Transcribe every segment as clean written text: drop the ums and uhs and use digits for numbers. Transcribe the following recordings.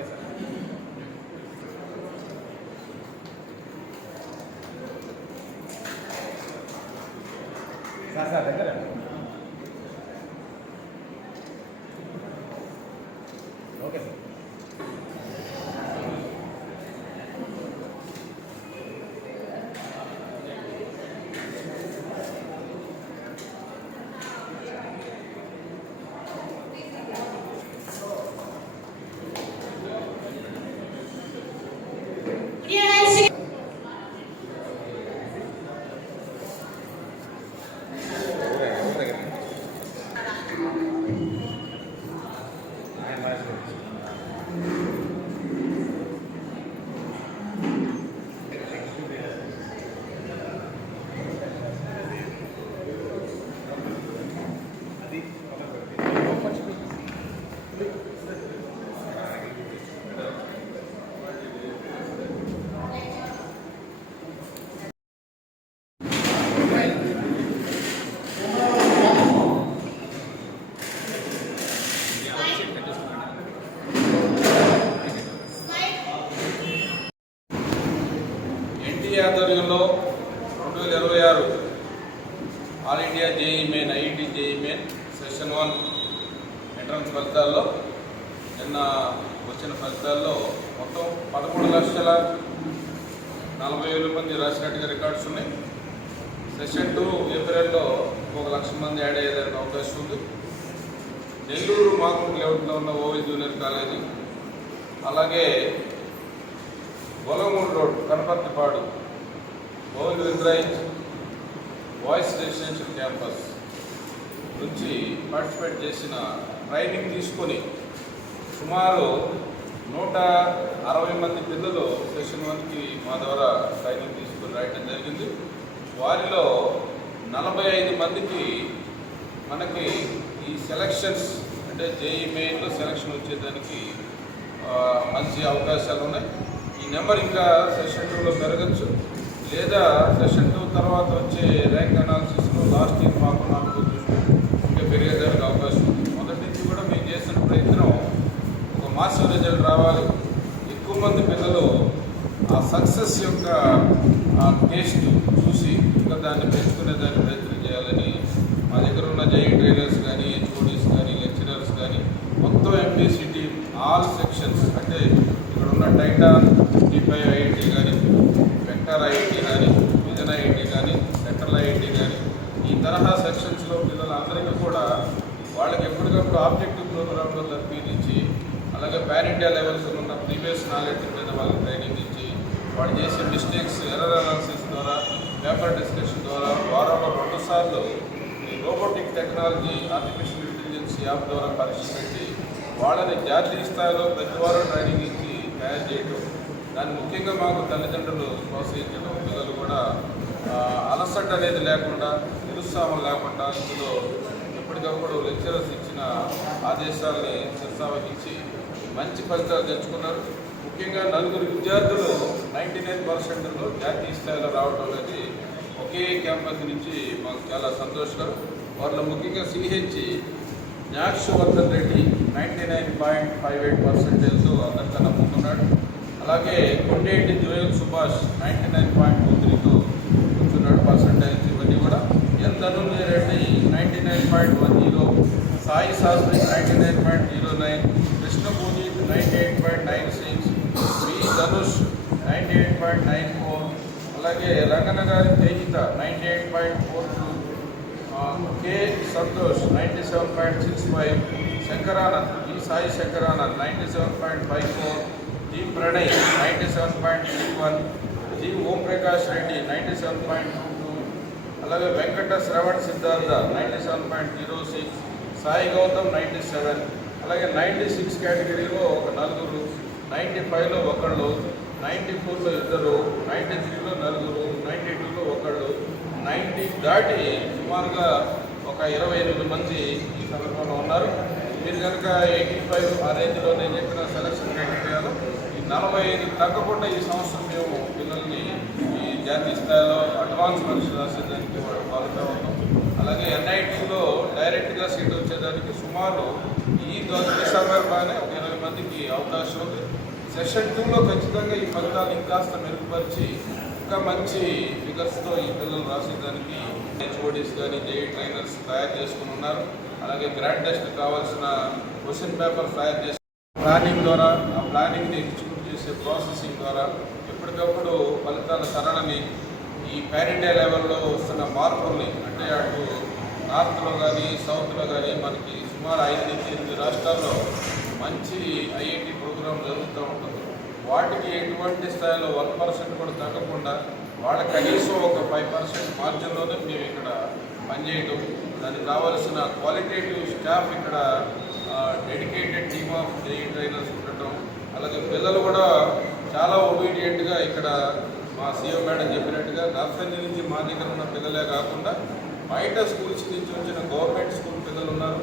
Okay sir. Sir దగ్గర okay sir. ఆధ్వర్యంలో 2026 all India JEE main IIT JEE main session 1 entrance ఫలితాల్లో నిన్న వచ్చిన ఫలితాల్లో మొత్తం 13,40,000 మంది రాసినట్టుగా రికార్డ్స్ ఉన్నాయి. సెషన్ 2 ఏప్రిల్లో 1,00,000 మంది యాడ్ అయ్యేదానికి అవకాశం ఉంది. నెల్లూరు మాగుంట లేఅవుట్లో ఉన్న ఓవి జూనియర్ కాలేజీ, అలాగే గొలమూడు రోడ్ కనపర్తిపాడు గోవింద్ వింద్రాయిజ్ బాయ్స్ రెసిడెన్షియల్ క్యాంపస్ నుంచి పార్టిసిపేట్ చేసిన ట్రైనింగ్ తీసుకొని సుమారు 160 మంది పిల్లలు సెషన్ 1కి మా ద్వారా ట్రైనింగ్ తీసుకొని రాయటం జరిగింది. వారిలో 45 మందికి మనకి ఈ సెలక్షన్స్ అంటే జేఈ మెయిన్లో సెలక్షన్ వచ్చేదానికి మంచి అవకాశాలు ఉన్నాయి. ఈ నెంబర్ ఇంకా సెషన్ 2లో పెరగచ్చు, లేదా సెషన్ 2 తర్వాత వచ్చే ర్యాంక్ అనాలిసిస్లో లాస్ట్ ఇయర్ మాకు చూసుకుంటే ఇంకా పెరిగేదానికి అవకాశం ఉంది. మొదటి నుంచి కూడా మేము చేసిన ప్రయత్నం ఒక మాస్ రిజల్ట్ రావాలి, ఎక్కువ మంది పిల్లలు ఆ సక్సెస్ యొక్క టేస్ట్ చూసి ఇంకా దాన్ని పెంచుకునే దాన్ని ప్రయత్నం చేయాలని మా దగ్గర ఉన్న జేఈ ట్రైనర్స్ కానీ, హెచ్ఓడీస్ కానీ, లెక్చరర్స్ కానీ మొత్తం ఎంపీసీ టీమ్ ఆల్ సెక్షన్స్ అంటే ఇక్కడ ఉన్న టైటాన్ 55 ఐఐటి కానీ, వెక్టర్ ఐఐటి కానీ, విజన్ ఐఐటి కానీ, సెంట్రల్ ఐఐటి కానీ ఈ తరహా సెక్షన్స్లో పిల్లలందరికీ కూడా వాళ్ళకి ఎప్పటికప్పుడు ఆబ్జెక్టివ్ ప్రోగ్రామ్లో తర్ఫీదించి, అలాగే పాన్ ఇండియా లెవెల్స్ ఉన్న ప్రీవియస్ నాలెడ్జ్ మీద వాళ్ళకి ట్రైనింగ్ ఇచ్చి, వాళ్ళు చేసే మిస్టేక్స్ ఎర్రర్ అనాలిసిస్ ద్వారా, పేపర్ డిస్కషన్ ద్వారా వారంలో 2 సార్లు ఈ robotic technology artificial intelligence app ద్వారా పరీక్ష పెట్టి వాళ్ళని జాతీయ స్థాయిలో ప్రతి వారం ట్రైనింగ్ ఇచ్చి తయారు చేయడం, దాన్ని ముఖ్యంగా మాకు తల్లిదండ్రులు ప్రోత్సహించడం, పిల్లలు కూడా అలసట అనేది లేకుండా, నిరుత్సాహం లేకుండా ఇందులో ఎప్పటికప్పుడు లెక్చరర్స్ ఇచ్చిన ఆదేశాలని శిరసావహించి మంచి ఫలితాలు తెచ్చుకున్నారు. ముఖ్యంగా 4 విద్యార్థులు 99%లో జాతీయ స్థాయిలో రావడం అనేది ఒకే క్యాంపస్ నుంచి మాకు చాలా సంతోషకరం. వారిలో ముఖ్యంగా సిహెచ్ జ్ఞాక్షవర్ధన్ రెడ్డి 99.58%తో అందరికన్నా ముందున్నాడు. అలాగే కొండేటి జోయల్ సుభాష్ 99.23తో కూర్చున్నాడు పర్సంటేజ్. ఇవన్నీ కూడా ఎన్ ధనుంజయ రెడ్డి 99.10, సాయి శాస్త్రి 99.09, కృష్ణ పూజిత్ 98.96, వి ధనుష్ 98.94, అలాగే రంగన్న గారి తేజిత 98.42, కె సంతోష్ 97.65, శంకరానంద్ ఈ సాయి శంకరానంద్ 97.54, జి ప్రణయ్ 97.31, జి ఓంప్రకాష్ రెడ్డి 97.22, అలాగే వెంకట శ్రవణ్ సిద్ధార్థ 97.06, సాయి గౌతమ్ 97, అలాగే 96 కేటగిరీలో ఒక 4, 95లో 1, 94లో 2, 93లో 4, 92లో 1, 90 దాటి సుమారుగా ఒక 28 మంది ఈ సందర్భంలో ఉన్నారు. మీరు కనుక 85 ఆ రేంజ్లో నేను చెప్పిన సెలక్షన్ క్రైటీరియాలో ఈ 45 తగ్గకుండా ఈ సంవత్సరం మేము పిల్లల్ని ఈ జాతీయ స్థాయిలో అడ్వాన్స్ పరీక్ష రాసేదానికి క్వాలిఫై అవుతాం. అలాగే అలాగే ఎన్ఐటీలో డైరెక్ట్గా సీట్ వచ్చేదానికి సుమారు ఈ డిసెంబర్లోనే 20 మందికి అవకాశం ఉంది. సెషన్ 2లో ఖచ్చితంగా ఈ ఫలితాలు ఇంకాస్త మెరుగుపరిచి ఇంకా మంచి ఫిగర్స్తో ఈ పిల్లలు రాసేదానికి హెచ్ఓడీస్ కానీ జేఈ ట్రైనర్స్ తయారు చేసుకుని ఉన్నారు. అలాగే గ్రాండ్ టెస్ట్ కావాల్సిన క్వశ్చన్ పేపర్ తయారు చేసి ప్లానింగ్ ద్వారా ఆ ప్లానింగ్ని ఎగ్జిక్యూట్ చేసే ప్రాసెసింగ్ ద్వారా ఎప్పటికప్పుడు ఫలితాల సరళని ఈ పాన్ ఇండియా లెవెల్లో వస్తున్న మార్పుల్ని అంటే అటు నార్త్లో కానీ సౌత్లో కానీ మనకి సుమారు 5 నుంచి 8 రాష్ట్రాల్లో మంచి ఐఐటి ప్రోగ్రాం జరుగుతూ ఉంటుంది. వాటికి ఎటువంటి స్థాయిలో 1% కూడా తగ్గకుండా వాళ్ళకి కనీసం ఒక 5% మార్జిన్లోనే మేము ఇక్కడ పనిచేయడం, దానికి కావాల్సిన క్వాలిటేటివ్ స్టాఫ్ ఇక్కడ dedicated team of JEE trainers ఉండటం, అలాగే పిల్లలు కూడా చాలా ఒబీడియంట్గా ఇక్కడ మా సీఎం మేడం చెప్పినట్టుగా నర్సరీ నుంచి మా దగ్గర ఉన్న పిల్లలే కాకుండా బయట స్కూల్స్ నుంచి వచ్చిన గవర్నమెంట్ స్కూల్ పిల్లలు ఉన్నారు,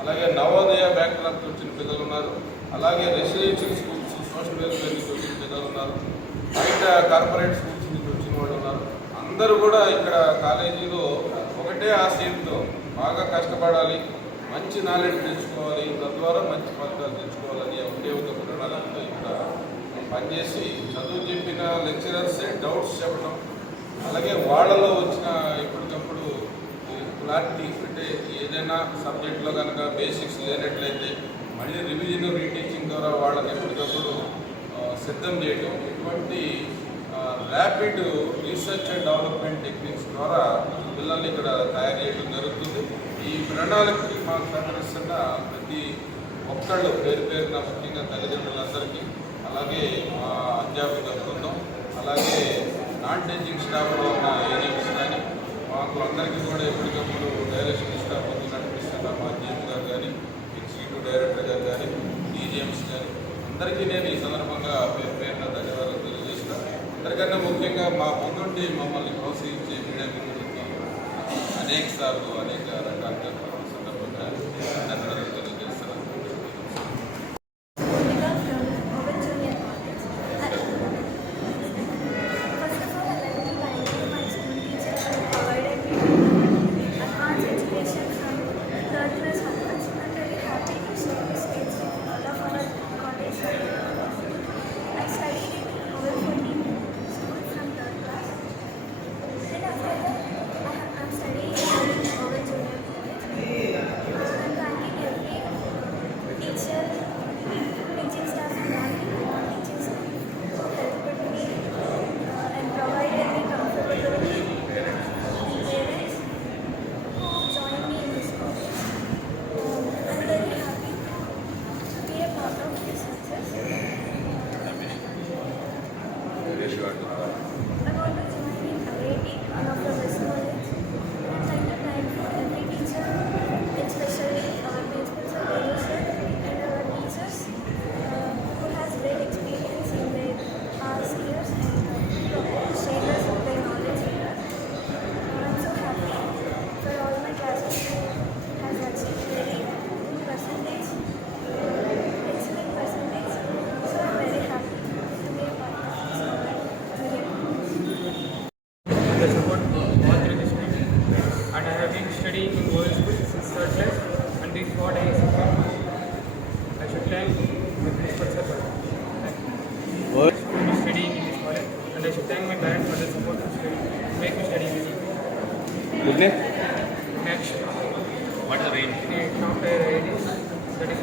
అలాగే నవోదయ బ్యాక్గ్రౌండ్ వచ్చిన పిల్లలు ఉన్నారు, అలాగే రెసిడెన్షియల్ స్కూల్స్ సోషల్ వెల్ఫేర్ నుంచి వచ్చిన పిల్లలు ఉన్నారు, బయట కార్పొరేట్ స్కూల్స్ నుంచి వచ్చిన వాళ్ళు ఉన్నారు. అందరూ కూడా ఇక్కడ కాలేజీలో ఒకటే ఆశయంతో బాగా కష్టపడాలి, మంచి నాలెడ్జ్ తెచ్చుకోవాలి, తద్వారా మంచి ఫలితాలు తెచ్చుకోవాలని ఒకే ఒక ప్రణాళికతో ఇక్కడ పనిచేసి చదువు చెప్పిన లెక్చరర్సే డౌట్స్ చెప్పడం, అలాగే వాళ్ళలో వచ్చిన ఎప్పటికప్పుడు క్లారిటీ అంటే ఏదైనా సబ్జెక్ట్లో కనుక బేసిక్స్ లేనట్లయితే మళ్ళీ రివిజన్ రీటీచింగ్ ద్వారా వాళ్ళని ఎప్పటికప్పుడు సిద్ధం చేయడం, ఇటువంటి rapid research and development techniques ద్వారా పిల్లల్ని ఇక్కడ తయారు చేయడం జరుగుతుంది. ఈ ప్రణాళికకి మాకు సహకరిస్తున్న ప్రతి ఒక్కళ్ళు పేరు పేరున ముఖ్యంగా తల్లిదండ్రులందరికీ, అలాగే మా అధ్యాపక బృందం, అలాగే నాన్ టీచింగ్ స్టాఫ్లో ఉన్న ఏజెంట్స్ కానీ మాకు అందరికీ కూడా ఎప్పటికప్పుడు డైరెక్షన్ స్టాఫ్ నడిపిస్తున్న మా జీఎం గారు కానీ ఎగ్జిక్యూటివ్ డైరెక్టర్ గారు కానీ డీజీఎంస్ కానీ అందరికీ నేను ఈ సందర్భంగా పేరు పేరున ధన్యవాదాలు తెలియజేస్తాను. అందరికన్నా ముఖ్యంగా మా ముందుండి మమ్మల్ని ప్రోత్సహించే మీడియా మిత్రులకి అనేక సార్లు అనేక రకాలుగా సందర్భంగా ధన్యవాదాలు తెలియజేస్తున్నాను. Studying in World School since 3rd class, and this is what I support. I should thank my principal sir for studying in this college, and I should thank my parents for the support to make me study in this college. Good name? Next, What is the range? after IITs, that is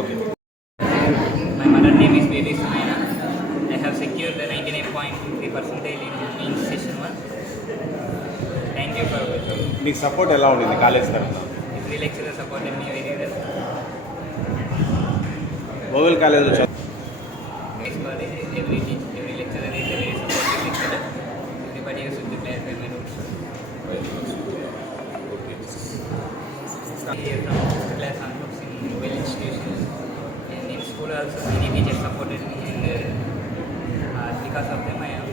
Okay. My mother name is Baby Sumaina. I have secured the 99.3% in session 1. Thank you for watching. నీకు support ఎలా ఉండింది college తరఫున? Every lecturer supported me very well. ఓవెల్ కాలేజ్లో This college, every lecturer is a very supportive lecturer. Everybody has to declare their merits. Here from class onwards in well institutions, and in school also many teachers supported me, and because of them I am